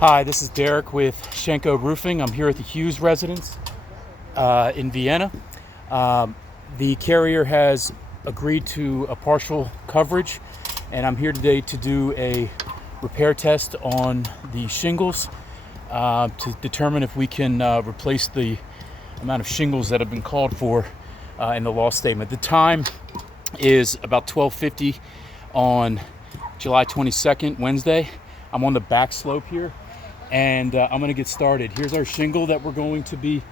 Hi, this is Derek with Schenko Roofing. I'm here at the Hughes residence in Vienna. The carrier has agreed to a partial coverage, and I'm here today to do a repair test on the shingles to determine if we can replace the amount of shingles that have been called for in the loss statement. The time is about 12:50 on July 22nd, Wednesday. I'm on the back slope here, and I'm going to get started. Here's our shingle that we're going to be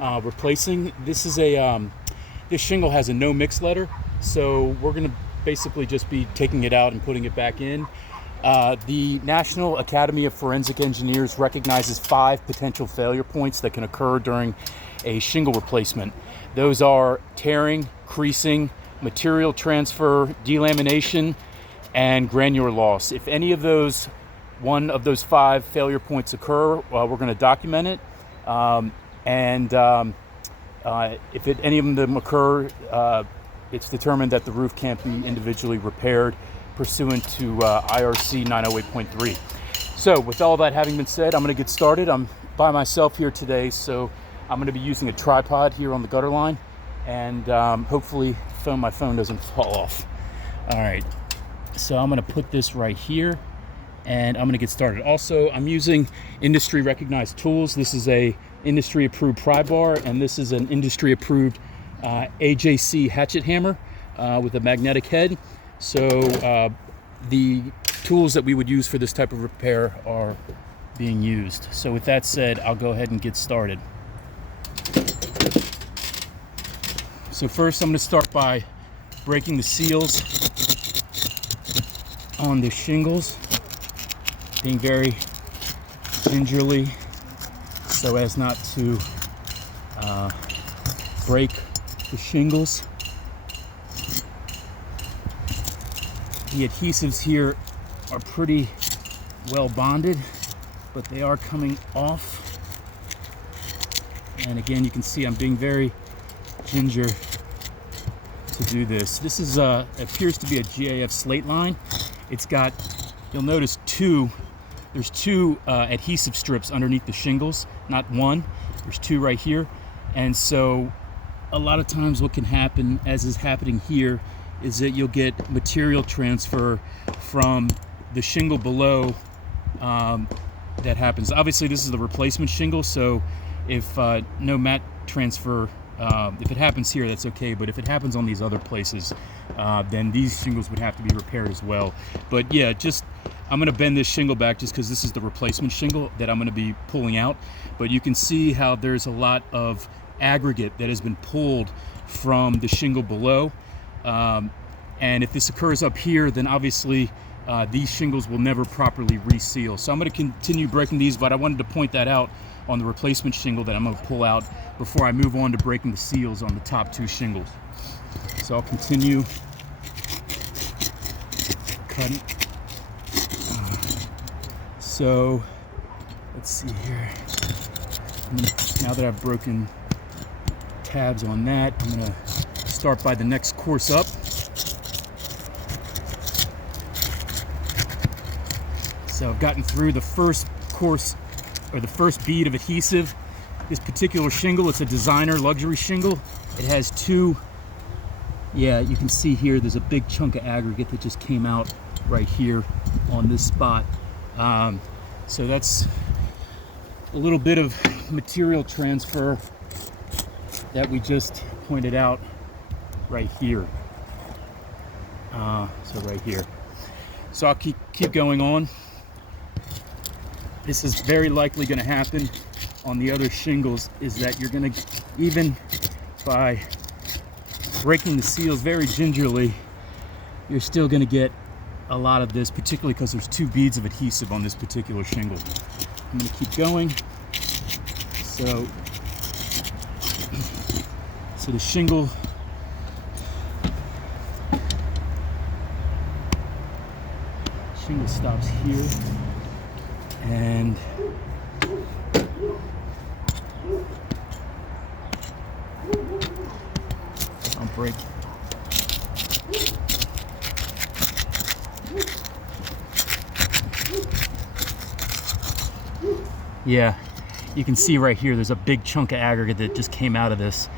replacing. This is this shingle has a no mix letter, so we're going to basically just be taking it out and putting it back in. The National Academy of Forensic Engineers recognizes 5 potential failure points that can occur during a shingle replacement. Those are tearing, creasing, material transfer, delamination, and granular loss. If any of those, one of those 5 failure points occur, we're going to document it. If any of them occur, it's determined that the roof can't be individually repaired pursuant to IRC 908.3. So with all that having been said, I'm going to get started. I'm by myself here today, so I'm going to be using a tripod here on the gutter line, and hopefully my phone doesn't fall off. All right, so I'm going to put this right here, and I'm going to get started. Also, I'm using industry recognized tools. This is a industry approved pry bar, and this is an industry approved AJC hatchet hammer with a magnetic head. So the tools that we would use for this type of repair are being used. So with that said, I'll go ahead and get started. So first I'm going to start by breaking the seals on the shingles, being very gingerly so as not to break the shingles. The adhesives here are pretty well bonded, but they are coming off. And again, you can see I'm being very ginger to do this. This is appears to be a GAF slate line. It's got, you'll notice there's two adhesive strips underneath the shingles, not one. There's 2 right here. And so a lot of times what can happen, as is happening here, is that you'll get material transfer from the shingle below that happens. Obviously this is the replacement shingle, so if no mat transfer, if it happens here, that's okay, but if it happens on these other places, then these shingles would have to be repaired as well. But yeah, I'm going to bend this shingle back just because this is the replacement shingle that I'm going to be pulling out. But you can see how there's a lot of aggregate that has been pulled from the shingle below. And if this occurs up here, then obviously these shingles will never properly reseal. So I'm going to continue breaking these, but I wanted to point that out on the replacement shingle that I'm going to pull out before I move on to breaking the seals on the top 2 shingles. So I'll continue cutting. So let's see here. Now that I've broken tabs on that, I'm going to start by the next course up. So I've gotten through the first course, or the first bead of adhesive. This particular shingle, it's a designer luxury shingle. It has 2, yeah, you can see here there's a big chunk of aggregate that just came out right here on this spot. So that's a little bit of material transfer that we just pointed out right here. So right here. So I'll keep going on. This is very likely going to happen on the other shingles, is that you're going to, even by breaking the seals very gingerly, you're still going to get a lot of this, particularly because there's 2 beads of adhesive on this particular shingle. I'm going to keep going. So the shingle stops here, and I'll break. Yeah, you can see right here, there's a big chunk of aggregate that just came out of this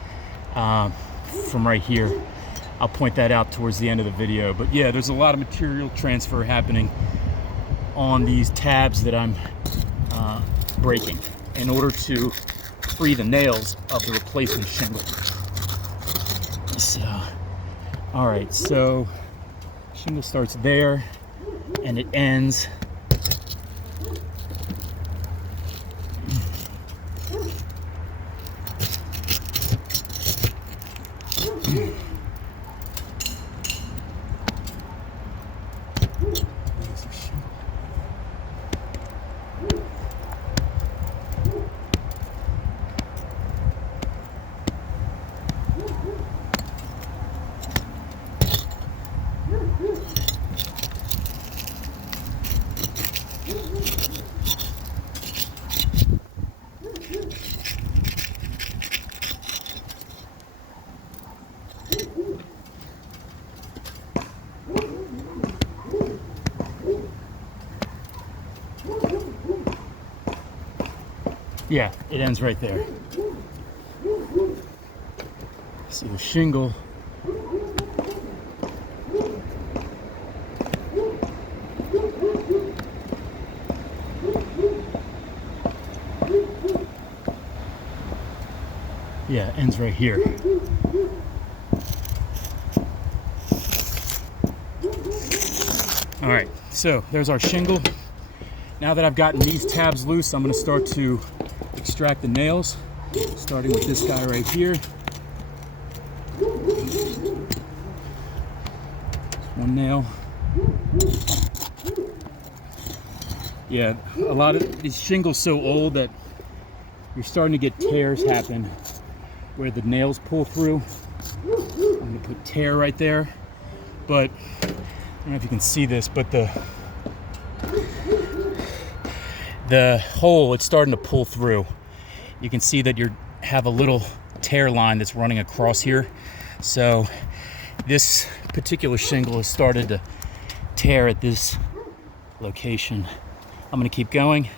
from right here. I'll point that out towards the end of the video. But yeah, there's a lot of material transfer happening on these tabs that I'm breaking in order to free the nails of the replacement shingle. So, all right, so shingle starts there and it ends yeah, it ends right there. So the shingle ends right here. All right, so there's our shingle. Now that I've gotten these tabs loose, I'm going to start to extract the nails, starting with this guy right here. One nail. Yeah, a lot of these shingles so old that you're starting to get tears happen where the nails pull through. I'm going to put tear right there, but I don't know if you can see this, but the hole, it's starting to pull through. You can see that you have a little tear line that's running across here. So this particular shingle has started to tear at this location. I'm going to keep going.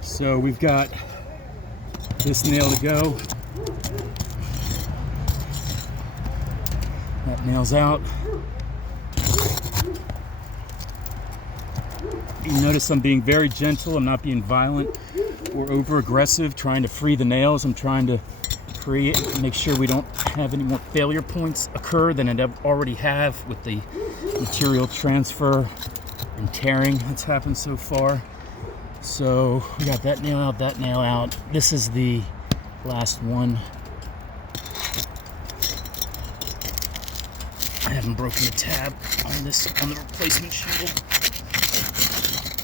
So we've got this nail to go. That nail's out. You notice I'm being very gentle. I'm not being violent or over aggressive trying to free the nails. I'm trying to make sure we don't have any more failure points occur than it already have with the material transfer and tearing that's happened so far. So we got that nail out, that nail out. This is the last one. I haven't broken the tab on the replacement shingle.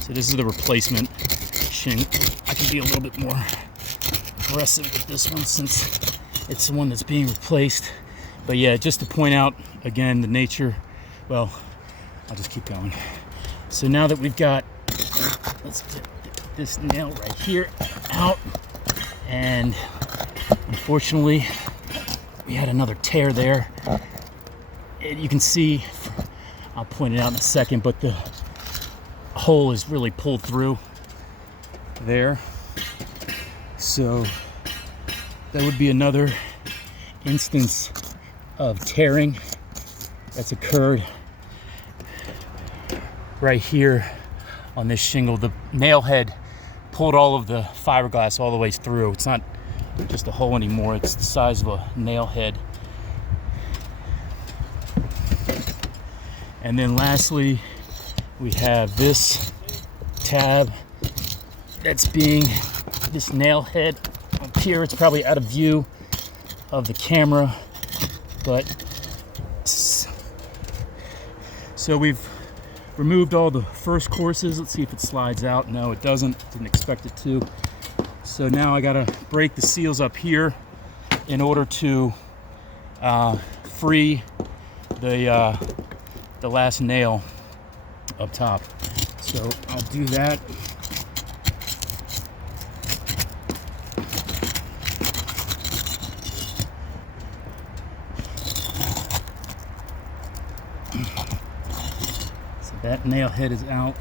So this is the replacement shingle. I can be a little bit more aggressive with this one since it's the one that's being replaced. But yeah, just to point out again the nature. Well, I'll just keep going. So now that we've got, let's get this nail right here out, and unfortunately we had another tear there. You can see, I'll point it out in a second, but the hole is really pulled through there. So that would be another instance of tearing that's occurred right here on this shingle. The nail head pulled all of the fiberglass all the way through. It's not just a hole anymore, it's the size of a nail head. And then lastly, we have this tab that's being, this nail head up here. It's probably out of view of the camera, but so we've removed all the first courses. Let's see if it slides out. No, it doesn't. Didn't expect it to. So now I gotta break the seals up here in order to free the last nail up top. So I'll do that. That nail head is out.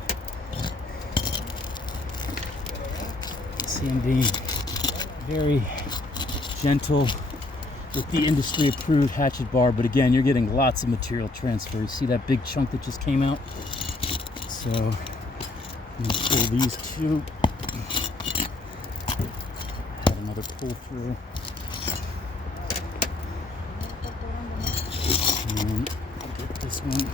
See, I'm being very gentle with the industry approved hatchet bar, but again, you're getting lots of material transfer. You see that big chunk that just came out? So I'm gonna pull these two. Have another pull through. And get this one.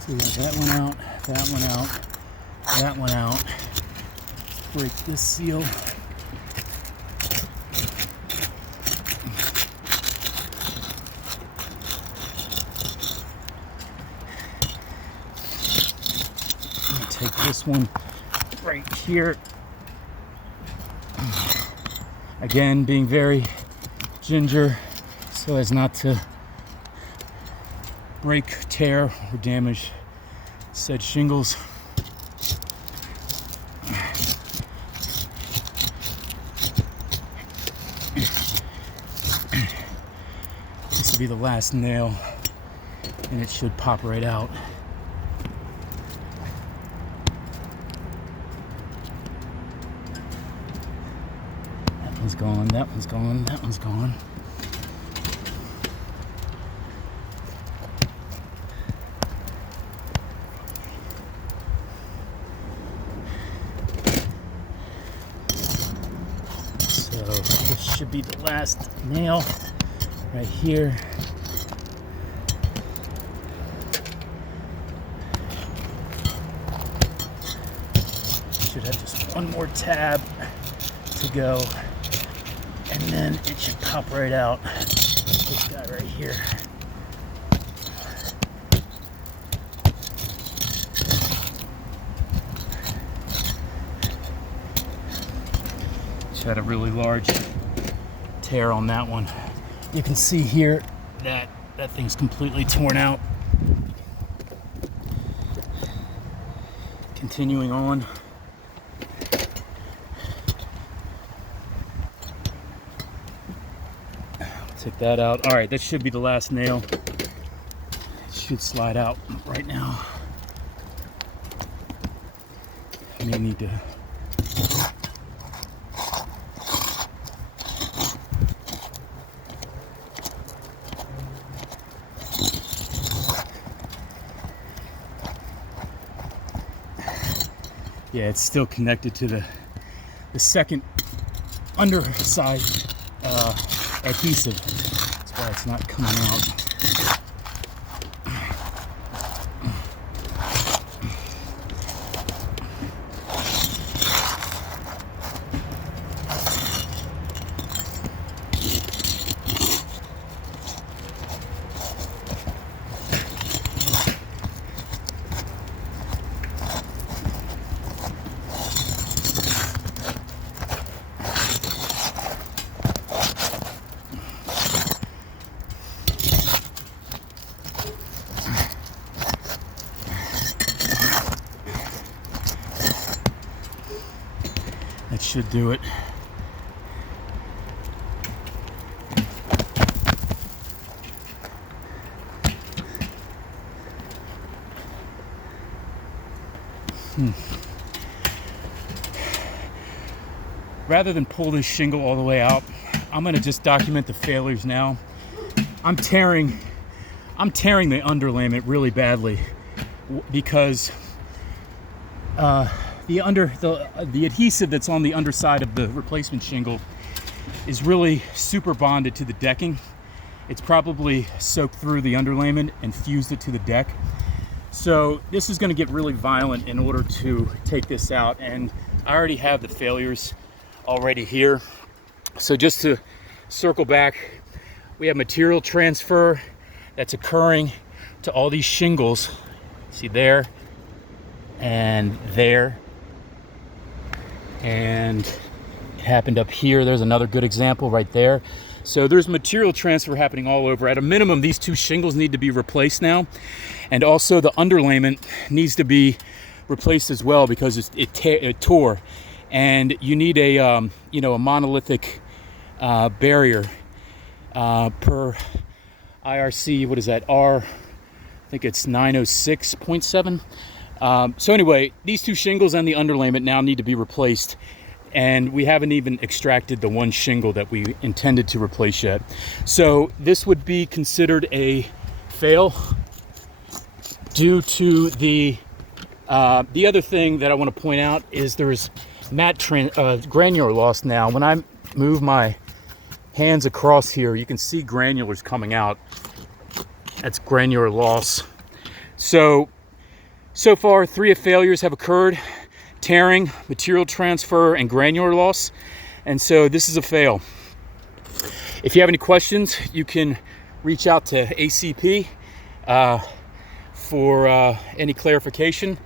So we got that one out, that one out, that one out. Break this seal. I'm gonna take this one right here. Again, being very ginger so as not to break, tear, or damage said shingles. This will be the last nail, and it should pop right out. That one's gone, that one's gone, that one's gone. So this should be the last nail right here. Should have just one more tab to go, and then it should pop right out. This guy right here. Just had a really large tear on that one. You can see here that that thing's completely torn out. Continuing on. Take that out. All right, that should be the last nail. It should slide out right now. I may need to. Yeah, it's still connected to the second underside adhesive. That's why it's not coming out. That should do it. Rather than pull this shingle all the way out, I'm going to just document the failures now. I'm tearing the underlayment really badly because the adhesive that's on the underside of the replacement shingle is really super bonded to the decking. It's probably soaked through the underlayment and fused it to the deck. So this is going to get really violent in order to take this out, and I already have the failures already here. So just to circle back, we have material transfer that's occurring to all these shingles. See there and there and It happened up here. There's another good example right there. So there's material transfer happening all over. At a minimum, these 2 shingles need to be replaced now. And also the underlayment needs to be replaced as well because it tore. And you need a, you know, a monolithic barrier per IRC. What is that? I think it's 906.7. So anyway, these 2 shingles and the underlayment now need to be replaced. And we haven't even extracted the 1 shingle that we intended to replace yet. So this would be considered a fail due to the other thing that I want to point out is there's granular loss now. When I move my hands across here, you can see granulars coming out. That's granular loss. So far 3 failures have occurred: tearing, material transfer, and granular loss. And so this is a fail. If you have any questions, you can reach out to ACP for any clarification.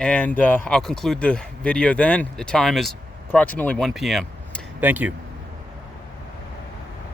And I'll conclude the video then. The time is approximately 1 p.m. Thank you.